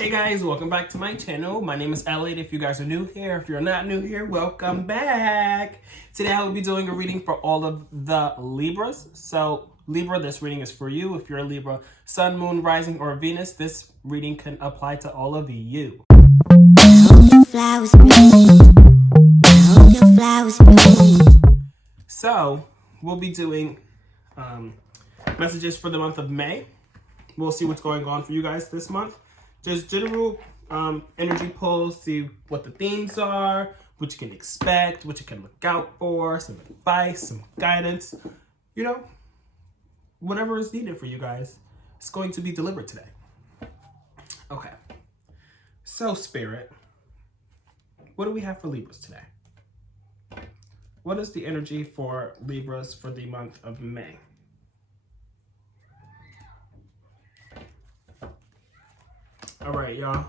Hey guys, welcome back to my channel. My name is Elliot. If you guys are new here, if you're not new here, welcome back. Today I will be doing a reading for all of the Libras. So Libra, this reading is for you. If you're a Libra, Sun, Moon, Rising, or Venus, this reading can apply to all of you. So we'll be doing messages for the month of May. We'll see what's going on for you guys this month. Just general energy pulls, see what the themes are, what you can expect, what you can look out for, some advice, some guidance, you know, whatever is needed for you guys. It's going to be delivered today. Okay. So, Spirit, what do we have for Libras today? What is the energy for Libras for the month of May? All right, y'all.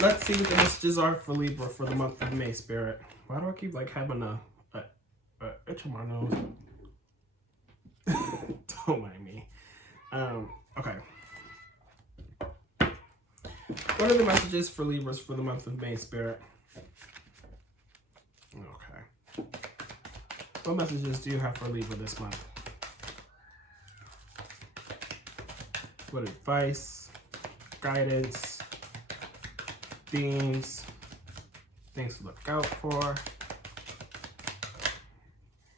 Let's see what the messages are for Libra for the month of May, Spirit. Why do I keep like having a itch on my nose? Don't mind me. Okay. What are the messages for Libras for the month of May, Spirit? Okay. What messages do you have for Libra this month? What advice? Guidance, themes, things to look out for.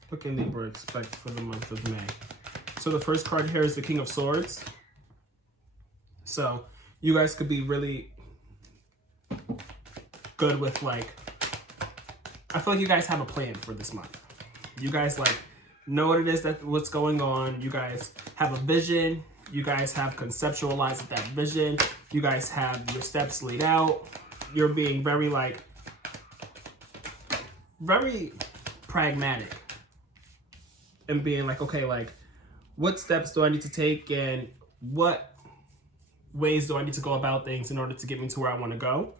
What can Libra expect for the month of May? So the first card here is the King of Swords. So you guys could be really good with I feel like you guys have a plan for this month. You guys know what it is what's going on. You guys have a vision. You guys have conceptualized that vision. You guys have your steps laid out. You're being very very pragmatic and being okay, what steps do I need to take and what ways do I need to go about things in order to get me to where I want to go?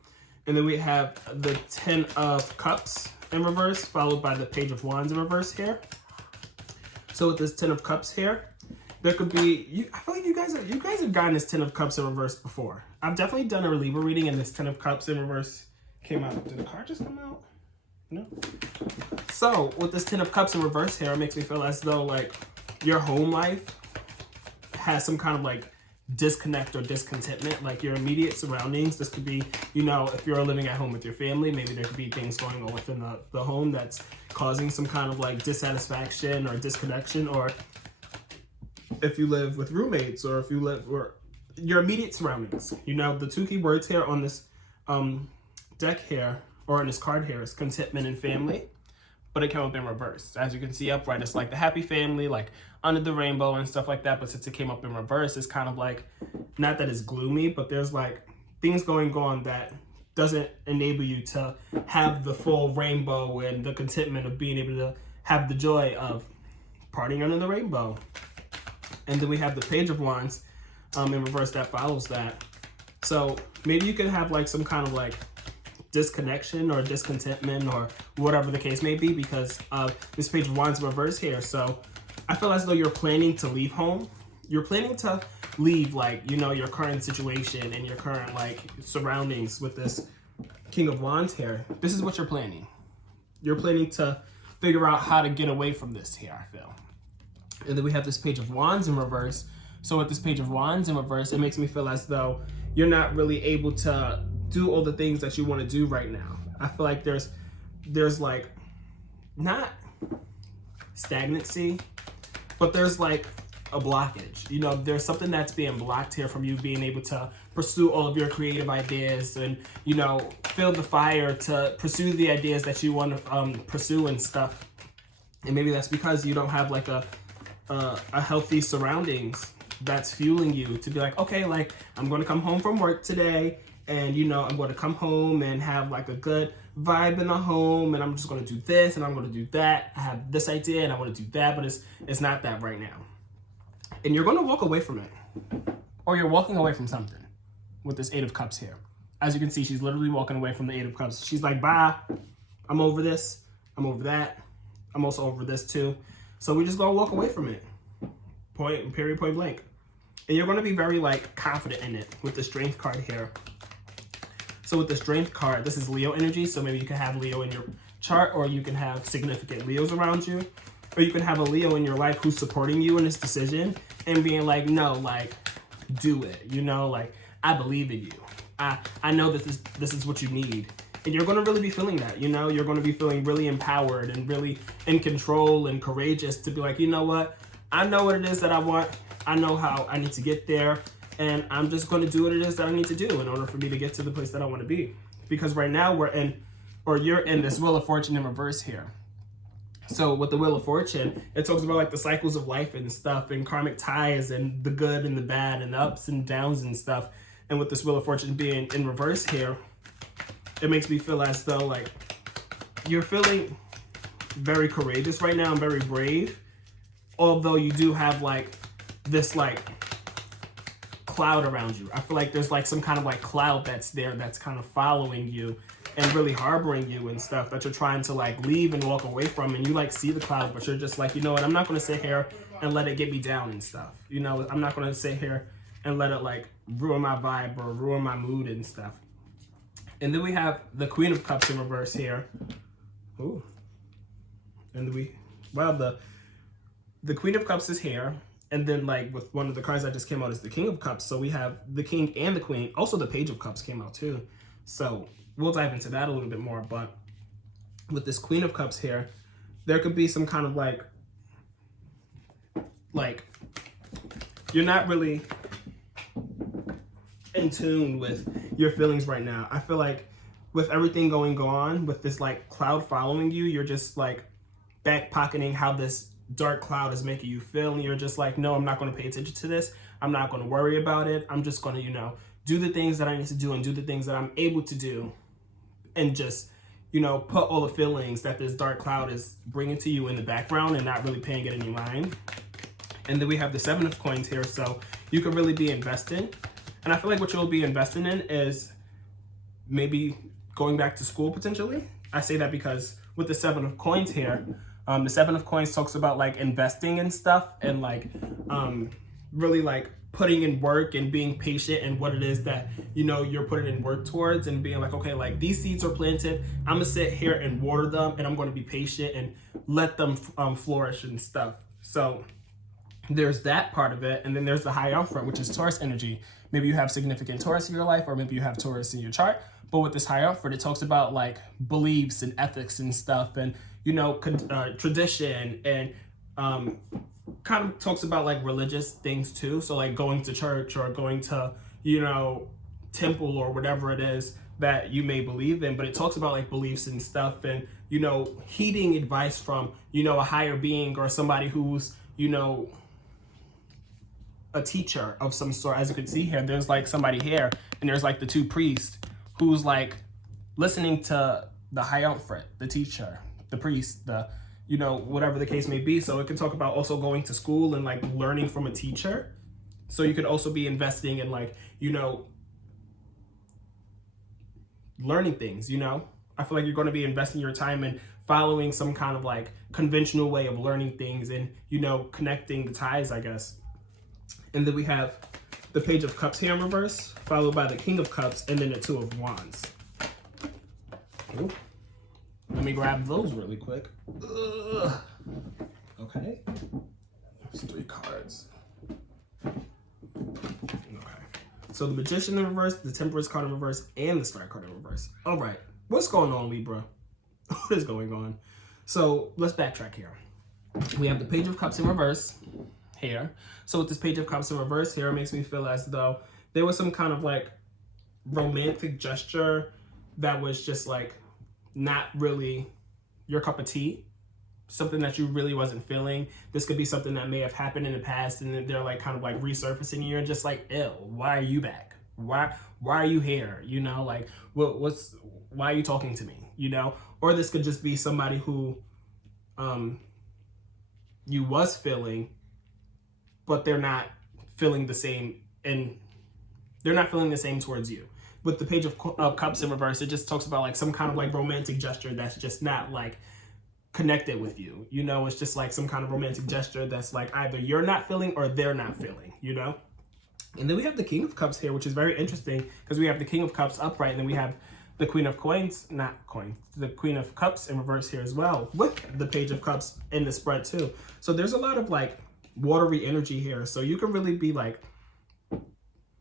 And then we have the 10 of Cups in reverse, followed by the Page of Wands in reverse here. So with this 10 of Cups here, there could be, I feel like you guys have gotten this 10 of Cups in reverse before. I've definitely done a Libra reading and this 10 of Cups in reverse came out. Did the card just come out? No. So with this 10 of Cups in reverse here, it makes me feel as though your home life has some kind of disconnect or discontentment, your immediate surroundings. This could be, if you're living at home with your family, maybe there could be things going on within the home that's causing some kind of dissatisfaction or disconnection, or if you live with roommates, or if you live or your immediate surroundings. The two key words here on this deck here, or on this card here, is contentment and family, but it came up in reverse. As you can see upright, it's the happy family, under the rainbow and stuff like that, but since it came up in reverse, it's kind of not that it's gloomy, but there's things going on that doesn't enable you to have the full rainbow and the contentment of being able to have the joy of partying under the rainbow. And then we have the Page of Wands in reverse that follows that. So maybe you can have some kind of disconnection or discontentment or whatever the case may be because of this Page of Wands in reverse here. So I feel as though you're planning to leave home. You're planning to leave your current situation and your current surroundings with this King of Wands here. This is what you're planning. You're planning to figure out how to get away from this here, I feel. And then we have this Page of Wands in reverse. So with this Page of Wands in reverse, it makes me feel as though you're not really able to do all the things that you want to do right now. I feel like there's not stagnancy, but there's a blockage. There's something that's being blocked here from you being able to pursue all of your creative ideas and, feel the fire to pursue the ideas that you want to pursue and stuff. And maybe that's because you don't have a healthy surroundings that's fueling you to be okay, I'm going to come home from work today and, I'm going to come home and have a good vibe in the home and I'm just going to do this and I'm going to do that. I have this idea and I want to do that, but it's not that right now. And you're going to walk away from it, or you're walking away from something with this 8 of Cups here. As you can see, she's literally walking away from the 8 of Cups. She's bye, I'm over this, I'm over that, I'm also over this too. So we're just going to walk away from it. Point blank. And you're going to be very like confident in it with the Strength card here. So with the Strength card, this is Leo energy. So maybe you can have Leo in your chart, or you can have significant Leos around you, or you can have a Leo in your life who's supporting you in this decision and being like, no, like, do it. You know, like, I believe in you. I know that this is what you need. And you're going to really be feeling that, you know, you're going to be feeling really empowered and really in control and courageous to be like, you know what, I know what it is that I want. I know how I need to get there. And I'm just going to do what it is that I need to do in order for me to get to the place that I want to be. Because right now you're in this Wheel of Fortune in reverse here. So with the Wheel of Fortune, it talks about like the cycles of life and stuff and karmic ties and the good and the bad and the ups and downs and stuff. And with this Wheel of Fortune being in reverse here, it makes me feel as though like you're feeling very courageous right now and very brave. Although you do have like this like cloud around you. I feel like there's like some kind of like cloud that's there that's kind of following you and really harboring you and stuff that you're trying to like leave and walk away from. And you like see the cloud, but you're just like, you know what, I'm not going to sit here and let it get me down and stuff. You know, I'm not going to sit here and let it like ruin my vibe or ruin my mood and stuff. And then we have the Queen of Cups in reverse here. Ooh. And the Queen of Cups is here. And then like with one of the cards that just came out is the King of Cups. So we have the King and the Queen. Also the Page of Cups came out too. So we'll dive into that a little bit more. But with this Queen of Cups here, there could be some kind of like you're not really in tune with your feelings right now. I feel like with everything going on, with this like cloud following you, you're just like back pocketing how this dark cloud is making you feel, and you're just like, no, I'm not going to pay attention to this. I'm not going to worry about it. I'm just going to, you know, do the things that I need to do and do the things that I'm able to do, and just, you know, put all the feelings that this dark cloud is bringing to you in the background and not really paying it any mind. And then we have the Seven of Coins here, so you could really be investing. And I feel like what you'll be investing in is maybe going back to school potentially. I say that because with the Seven of Coins here, the Seven of Coins talks about like investing and stuff and like really like putting in work and being patient and what it is that, you know, you're putting in work towards, and being like, okay, like these seeds are planted. I'm gonna sit here and water them, and I'm going to be patient and let them flourish and stuff. So there's that part of it. And then there's the Hierophant, which is Taurus energy. Maybe you have significant Taurus in your life, or maybe you have Taurus in your chart. But with this Hierophant, it talks about like beliefs and ethics and stuff, and, you know, tradition, and kind of talks about like religious things too. So like going to church or going to, you know, temple or whatever it is that you may believe in. But it talks about like beliefs and stuff, and, you know, heeding advice from, you know, a higher being or somebody who's, you know, a teacher of some sort. As you can see here, there's like somebody here, and there's like the two priests who's like listening to the Hierophant, the teacher, the priest, the, you know, whatever the case may be. So it can talk about also going to school and like learning from a teacher. So you could also be investing in like, you know, learning things, you know. I feel like you're going to be investing your time in following some kind of like conventional way of learning things and, you know, connecting the ties, I guess. And then we have the Page of Cups here in reverse, followed by the King of Cups, and then the Two of Wands. Ooh. Let me grab those really quick. Ugh. Okay. There's 3 cards. Okay. So the Magician in reverse, the Temperance card in reverse, and the Star card in reverse. All right. What's going on, Libra? What is going on? So let's backtrack here. We have the Page of Cups in reverse here. So with this Page of Cups in reverse here, it makes me feel as though there was some kind of like romantic gesture that was just like not really your cup of tea, something that you really wasn't feeling. This could be something that may have happened in the past, and then they're like kind of like resurfacing you, and just like, ew, why are you back? Why are you here? You know, like why are you talking to me? You know, or this could just be somebody who you was feeling, but they're not feeling the same, and they're not feeling the same towards you. With the Page of Cups in reverse, it just talks about like some kind of like romantic gesture that's just not like connected with you. You know, it's just like some kind of romantic gesture that's like either you're not feeling or they're not feeling, you know? And then we have the King of Cups here, which is very interesting because we have the King of Cups upright, and then we have the Queen of Coins, not coins, the Queen of Cups in reverse here as well, with the Page of Cups in the spread too. So there's a lot of like watery energy here. So you can really be like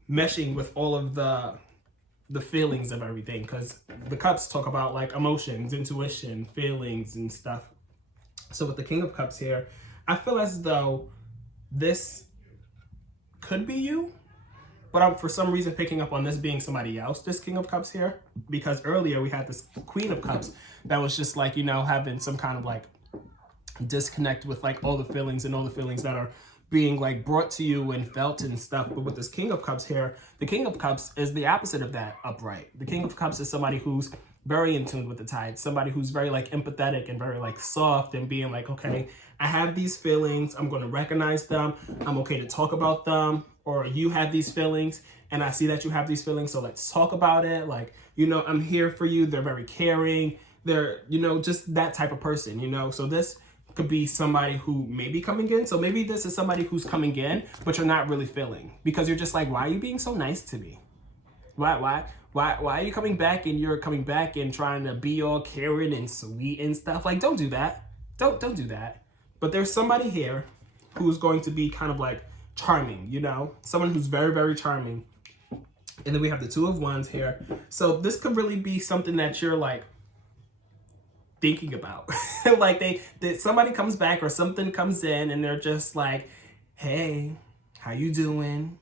meshing with all of the feelings of everything, because the cups talk about like emotions, intuition, feelings and stuff. So with the King of Cups here, I feel as though this could be you, but I'm for some reason picking up on this being somebody else, this King of Cups here, because earlier we had this Queen of Cups that was just like, you know, having some kind of like disconnect with like all the feelings and all the feelings that are being like brought to you and felt and stuff. But with this King of Cups here, the King of Cups is the opposite of that upright. The King of Cups is somebody who's very in tune with the tides, somebody who's very like empathetic and very like soft and being like, okay, I have these feelings, I'm going to recognize them, I'm okay to talk about them, or you have these feelings and I see that you have these feelings, so let's talk about it. Like, you know, I'm here for you. They're very caring. They're, you know, just that type of person, you know. So this could be somebody who may be coming in. So maybe this is somebody who's coming in, but you're not really feeling, because you're just like, why are you being so nice to me? Why are you coming back and you're coming back and trying to be all caring and sweet and stuff? Like, don't do that. Don't do that. But there's somebody here who's going to be kind of like charming, you know, someone who's very, very charming. And then we have the Two of Wands here. So this could really be something that you're like thinking about. Like somebody comes back or something comes in and they're just like, hey, how you doing?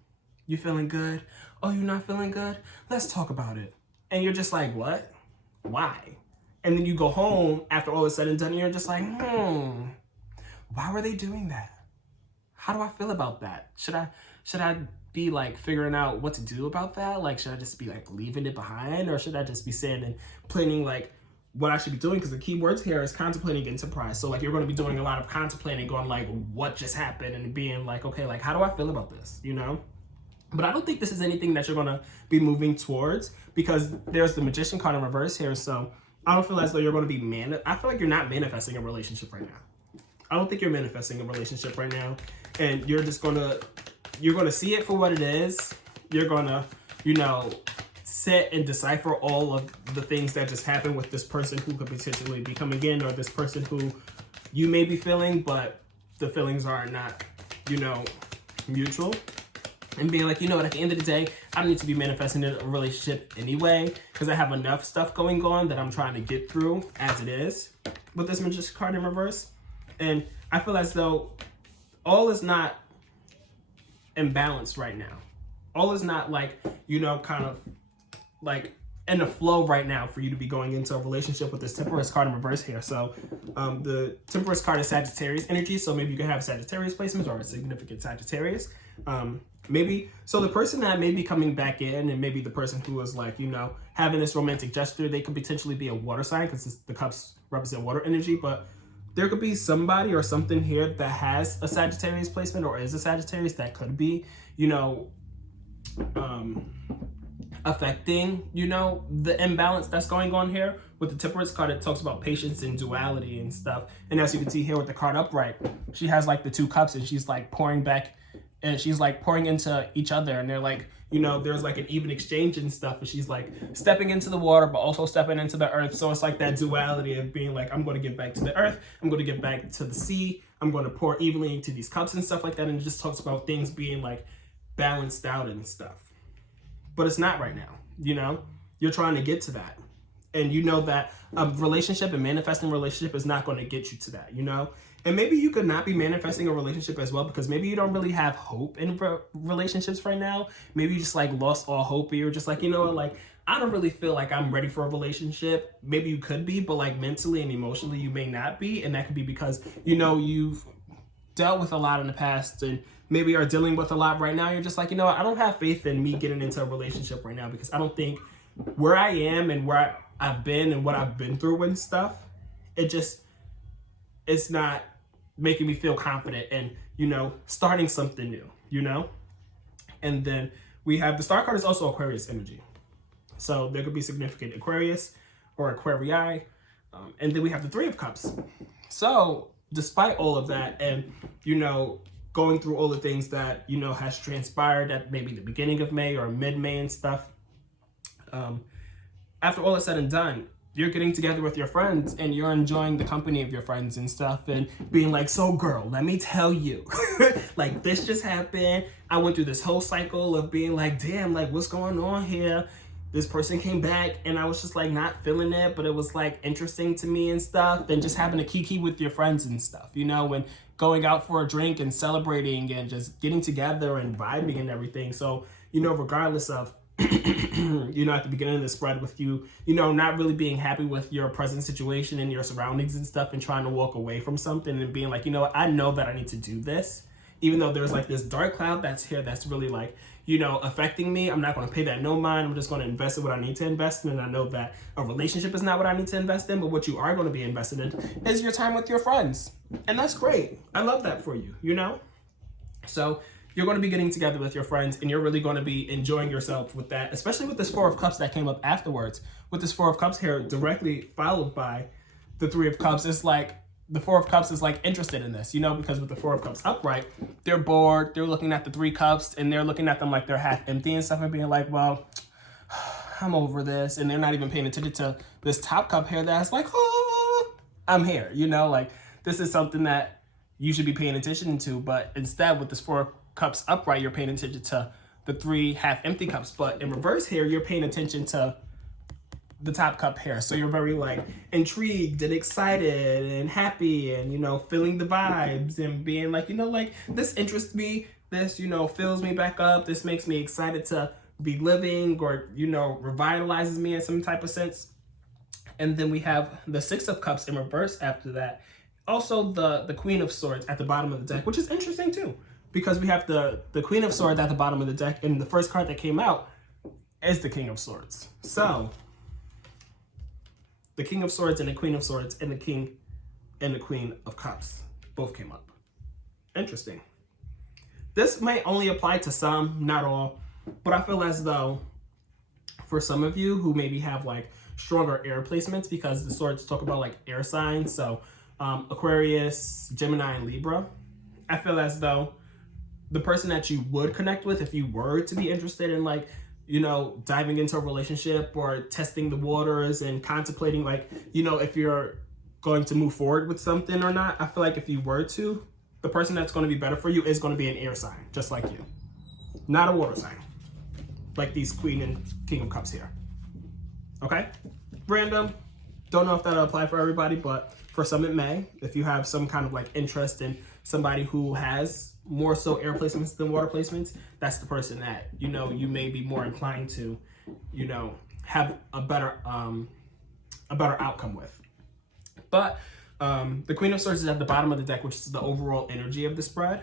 You feeling good? Oh, you're not feeling good? Let's talk about it. And you're just like, what? Why? And then you go home after all is said and done and you're just like, why were they doing that? How do I feel about that? Should I be like figuring out what to do about that? Like, should I just be like leaving it behind, or should I just be sitting and planning like what I should be doing? Because the key words here is contemplating and surprise. So like you're going to be doing a lot of contemplating, going like, what just happened, and being like, okay, like how do I feel about this, you know? But I don't think this is anything that you're going to be moving towards, because there's the Magician card in reverse here. So I don't feel as though you're going to be I feel like you're not manifesting a relationship right now. I don't think you're manifesting a relationship right now. And you're just going to see it for what it is. You're going to, you know, sit and decipher all of the things that just happened with this person who could potentially be coming in, or this person who you may be feeling, but the feelings are not, you know, mutual. And being like, you know what, at the end of the day, I don't need to be manifesting a relationship anyway, because I have enough stuff going on that I'm trying to get through as it is with this Magician card in reverse. And I feel as though all is not imbalanced right now. All is not like, you know, kind of like in the flow right now for you to be going into a relationship with this Temperance card in reverse here. So the Temperance card is Sagittarius energy. So maybe you can have Sagittarius placements or a significant Sagittarius. Maybe, so the person that may be coming back in, and maybe the person who is like, you know, having this romantic gesture, they could potentially be a water sign, because the cups represent water energy. But there could be somebody or something here that has a Sagittarius placement or is a Sagittarius that could be, you know, affecting, you know, the imbalance that's going on here. With the Temperance card, it talks about patience and duality and stuff. And as you can see here with the card upright, she has like the two cups and she's like pouring back, and she's like pouring into each other, and they're like, you know, there's like an even exchange and stuff, and she's like stepping into the water but also stepping into the earth. So it's like that duality of being like, I'm going to give back to the earth, I'm going to give back to the sea, I'm going to pour evenly into these cups and stuff like that. And it just talks about things being like balanced out and stuff. But it's not right now, you know? You're trying to get to that. And you know that a relationship and manifesting a relationship is not going to get you to that, you know? And maybe you could not be manifesting a relationship as well, because maybe you don't really have hope in relationships right now. Maybe you just like lost all hope, or you're just like, you know what, like, I don't really feel like I'm ready for a relationship. Maybe you could be, but like mentally and emotionally you may not be. And that could be because, you know, you've dealt with a lot in the past and maybe are dealing with a lot right now. You're just like, you know what, I don't have faith in me getting into a relationship right now, because I don't think where I am and where I've been and what I've been through and stuff, it's not making me feel confident and, you know, starting something new, you know? And then we have the Star card is also Aquarius energy. So there could be significant Aquarius or Aquarii. And then we have the Three of Cups. So despite all of that and, you know, going through all the things that, you know, has transpired at maybe the beginning of May or mid-May and stuff. After all is said and done, you're getting together with your friends and you're enjoying the company of your friends and stuff and being like, so girl, let me tell you, like this just happened. I went through this whole cycle of being like, damn, like what's going on here? This person came back and I was just like not feeling it, but it was like interesting to me and stuff, and just having a kiki with your friends and stuff, you know, and going out for a drink and celebrating and just getting together and vibing and everything. So, you know, regardless of, you know, at the beginning of the spread with you, you know, not really being happy with your present situation and your surroundings and stuff and trying to walk away from something and being like, you know what, I know that I need to do this. Even though there's like this dark cloud that's here that's really like, you know, affecting me, I'm not going to pay that no mind. I'm just going to invest in what I need to invest in. And I know that a relationship is not what I need to invest in, but what you are going to be invested in is your time with your friends. And that's great. I love that for you, you know? So you're going to be getting together with your friends and you're really going to be enjoying yourself with that, especially with this 4 of Cups that came up afterwards. With this 4 of Cups here directly followed by the 3 of Cups, it's like the 4 of Cups is like interested in this, you know, because with the 4 of Cups upright, they're bored, they're looking at the 3 cups and they're looking at them like they're half empty and stuff and being like, well, I'm over this. And they're not even paying attention to this top cup here that's like, oh, I'm here, you know, like this is something that you should be paying attention to. But instead with this 4 of Cups upright, you're paying attention to the 3 half empty cups. But in reverse here, you're paying attention to the top cup here. So you're very like intrigued and excited and happy and, you know, feeling the vibes and being like, you know, like this interests me. This, you know, fills me back up. This makes me excited to be living, or, you know, revitalizes me in some type of sense. And then we have the 6 of Cups in reverse after that. Also the Queen of Swords at the bottom of the deck, which is interesting too, because we have the Queen of Swords at the bottom of the deck, and the first card that came out is the King of Swords. So the King of Swords and the Queen of Swords and the King and the Queen of Cups both came up. Interesting. This may only apply to some, not all, but I feel as though for some of you who maybe have like stronger air placements, because the swords talk about like air signs, so Aquarius, Gemini, and Libra, I feel as though the person that you would connect with if you were to be interested in like, you know, diving into a relationship or testing the waters and contemplating like, you know, if you're going to move forward with something or not, I feel like if you were to, the person that's going to be better for you is going to be an air sign, just like you. Not a water sign, like these Queen and King of Cups here. Okay? Random. Don't know if that'll apply for everybody, but for some it may. If you have some kind of like interest in somebody who has more so air placements than water placements, that's the person that, you know, you may be more inclined to, you know, have a better outcome with. But the Queen of Swords is at the bottom of the deck, which is the overall energy of the spread.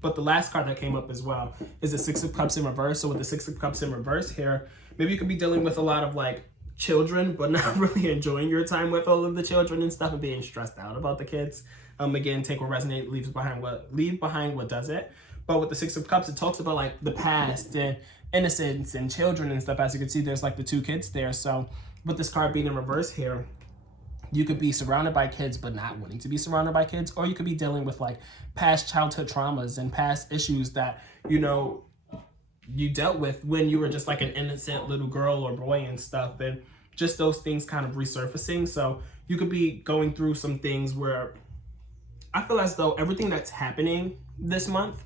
But the last card that came up as well is the 6 of Cups in reverse. So with the 6 of Cups in reverse here, maybe you could be dealing with a lot of like children, but not really enjoying your time with all of the children and stuff and being stressed out about the kids. Again, take what resonates, leave behind what doesn't. But with the 6 of Cups, it talks about like the past and innocence and children and stuff. As you can see, there's like the 2 kids there. So with this card being in reverse here, you could be surrounded by kids but not wanting to be surrounded by kids, or you could be dealing with like past childhood traumas and past issues that, you know, you dealt with when you were just like an innocent little girl or boy and stuff, and just those things kind of resurfacing. So you could be going through some things where I feel as though everything that's happening this month,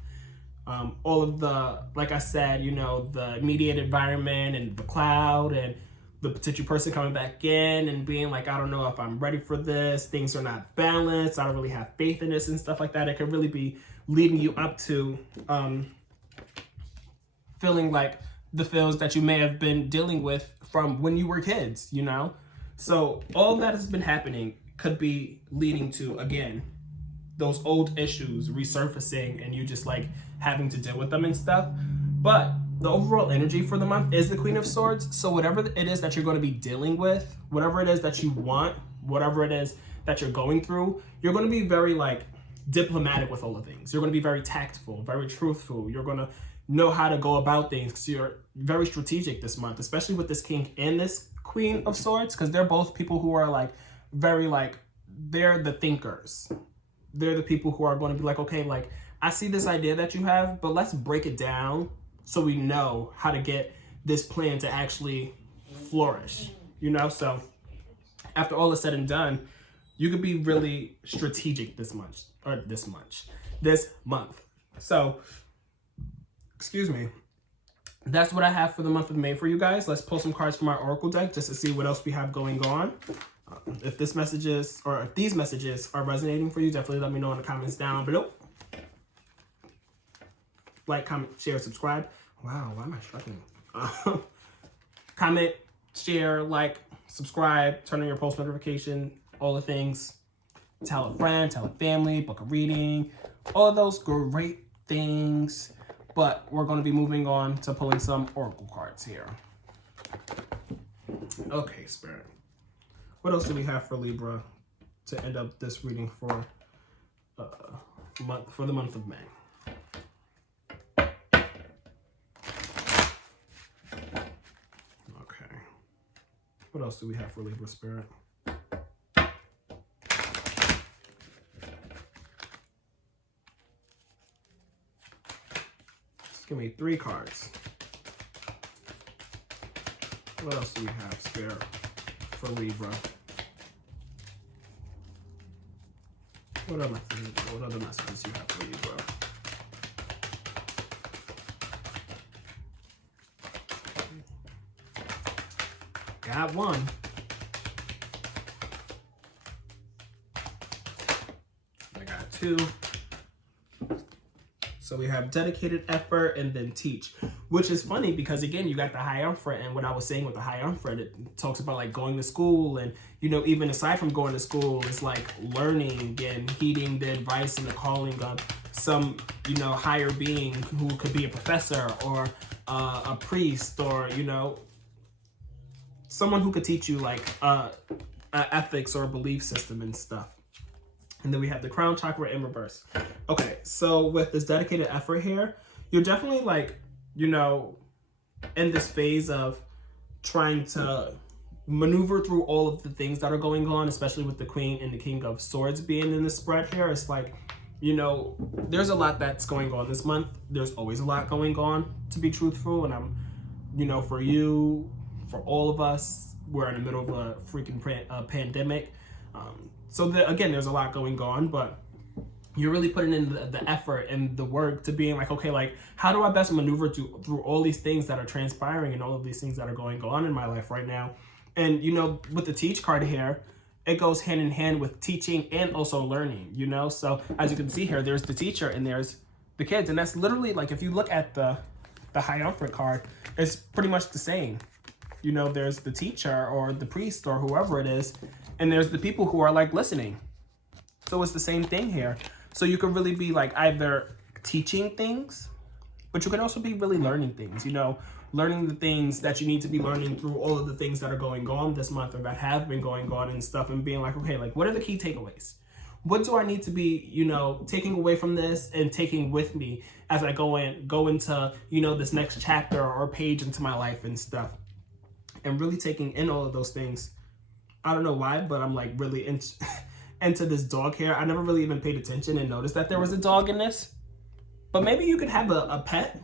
all of the, like I said, you know, the immediate environment and the cloud and the potential person coming back in and being like, I don't know if I'm ready for this. Things are not balanced. I don't really have faith in this and stuff like that. It could really be leading you up to feeling like the feels that you may have been dealing with from when you were kids, you know? So all that has been happening could be leading to, again, those old issues resurfacing and you just like having to deal with them and stuff. But the overall energy for the month is the Queen of Swords. So whatever it is that you're going to be dealing with, whatever it is that you want, whatever it is that you're going through, you're going to be very like diplomatic with all the things. You're going to be very tactful, very truthful. You're going to know how to go about things because you're very strategic this month, especially with this King and this Queen of Swords, because they're both people who are like very like, they're the thinkers. They're the people who are going to be like, okay, like I see this idea that you have, but let's break it down so we know how to get this plan to actually flourish, you know? So after all is said and done, you could be really strategic this month. So, excuse me. That's what I have for the month of May for you guys. Let's pull some cards from our Oracle deck just to see what else we have going on. If these messages are resonating for you, definitely let me know in the comments down below. Like, comment, share, subscribe. Wow, why am I struggling? Comment, share, like, subscribe, turn on your post notification, all the things. Tell a friend, tell a family, book a reading, all of those great things. But we're going to be moving on to pulling some Oracle cards here. Okay, Spirit. What else do we have for Libra to end up this reading for the month of May? Okay. What else do we have for Libra, Spirit? Just give me 3 cards. What else do we have, Spirit, for Libra? What other messages you have for Libra? Got 1. I got 2. So we have dedicated effort and then teach, which is funny because again, you got the Hierophant, and what I was saying with the Hierophant, it talks about like going to school, and you know, even aside from going to school, it's like learning and heeding the advice and the calling of some, you know, higher being who could be a professor or a priest, or you know, someone who could teach you like ethics or a belief system and stuff. And then we have the crown chakra in reverse. Okay, so with this dedicated effort here, you're definitely like, you know, in this phase of trying to maneuver through all of the things that are going on, especially with the Queen and the King of Swords being in the spread here. It's like, you know, there's a lot that's going on this month. There's always a lot going on, to be truthful. And I'm, you know, for you, for all of us, we're in the middle of a freaking pandemic. So again, there's a lot going on, but you're really putting in the effort and the work to being like, okay, like, how do I best maneuver through all these things that are transpiring and all of these things that are going on in my life right now? And, you know, with the teach card here, it goes hand in hand with teaching and also learning, you know? So as you can see here, there's the teacher and there's the kids. And that's literally like, if you look at the Hierophant card, it's pretty much the same. You know, there's the teacher or the priest or whoever it is, and there's the people who are like listening. So it's the same thing here. So you can really be like either teaching things, but you can also be really learning things, you know, learning the things that you need to be learning through all of the things that are going on this month or that have been going on and stuff, and being like, okay, like, what are the key takeaways? What do I need to be, you know, taking away from this and taking with me as I go into, you know, this next chapter or page into my life and stuff, and really taking in all of those things. I don't know why, but I'm like really into this dog here. I never really even paid attention and noticed that there was a dog in this. But maybe you could have a pet,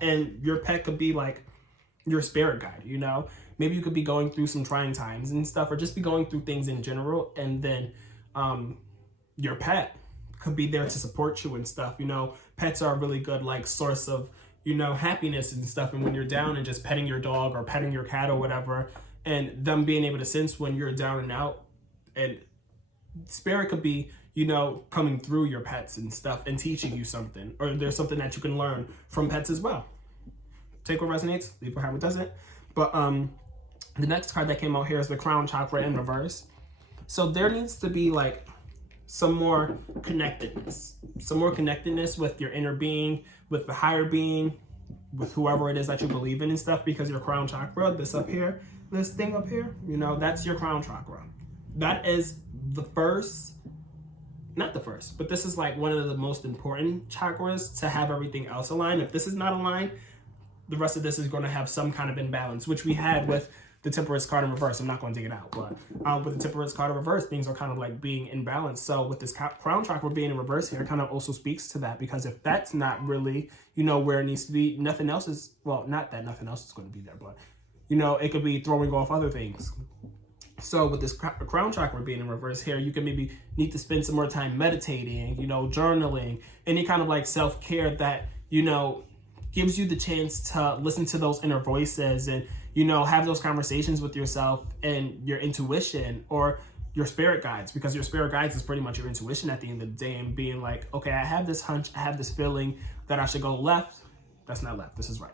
and your pet could be like your spirit guide, you know? Maybe you could be going through some trying times and stuff, or just be going through things in general, and then your pet could be there to support you and stuff, you know? Pets are a really good like source of, you know, happiness and stuff. And when you're down, and just petting your dog or petting your cat or whatever, and them being able to sense when you're down and out, and spirit could be, you know, coming through your pets and stuff and teaching you something, or there's something that you can learn from pets as well. Take what resonates, leave behind what doesn't. But the next card that came out here is the crown chakra in reverse. So there needs to be like some more connectedness with your inner being, with the higher being, with whoever it is that you believe in and stuff, because your crown chakra, this thing up here, you know, that's your crown chakra. That is not the first, but this is like one of the most important chakras to have everything else aligned. If this is not aligned, the rest of this is going to have some kind of imbalance, which we had with the Temperance card in reverse. I'm not going to dig it out, but with the Temperance card in reverse, things are kind of like being in balance. So with this crown chakra being in reverse here, it kind of also speaks to that, because if that's not really, you know, where it needs to be, nothing else is, well, not that nothing else is going to be there, but, you know, it could be throwing off other things. So with this crown chakra being in reverse here, you can maybe need to spend some more time meditating, you know, journaling, any kind of like self-care that, you know, gives you the chance to listen to those inner voices and, you know, have those conversations with yourself and your intuition or your spirit guides, because your spirit guides is pretty much your intuition at the end of the day, and being like, okay, I have this hunch, I have this feeling that I should go left. That's not left, this is right.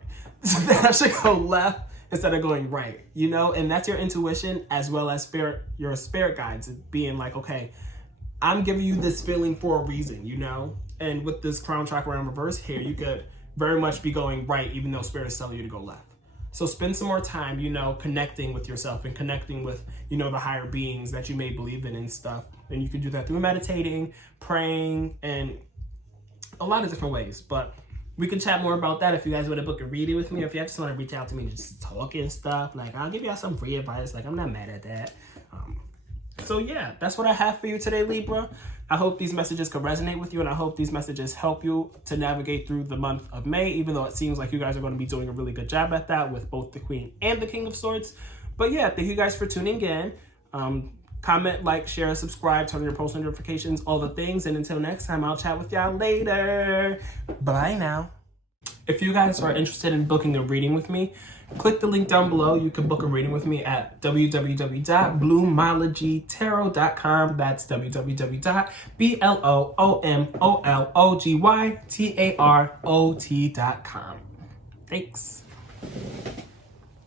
That I should go left instead of going right, you know? And that's your intuition as well as your spirit guides, being like, okay, I'm giving you this feeling for a reason, you know? And with this crown chakra in reverse here, you could very much be going right, even though spirit is telling you to go left. So spend some more time, you know, connecting with yourself and connecting with, you know, the higher beings that you may believe in and stuff. And you can do that through meditating, praying, and a lot of different ways. But we can chat more about that if you guys want to book a reading with me, or if you just want to reach out to me, just talk and stuff. Like, I'll give y'all some free advice. Like, I'm not mad at that. So yeah, that's what I have for you today, Libra. I hope these messages could resonate with you, and I hope these messages help you to navigate through the month of May, even though it seems like you guys are going to be doing a really good job at that with both the Queen and the King of Swords. But yeah, thank you guys for tuning in. Comment, like, share, subscribe, turn on your post notifications, all the things. And until next time, I'll chat with y'all later. Bye now. If you guys are interested in booking a reading with me, click the link down below. You can book a reading with me at www.bloomologytarot.com. That's www.bloomologytarot.com. Thanks.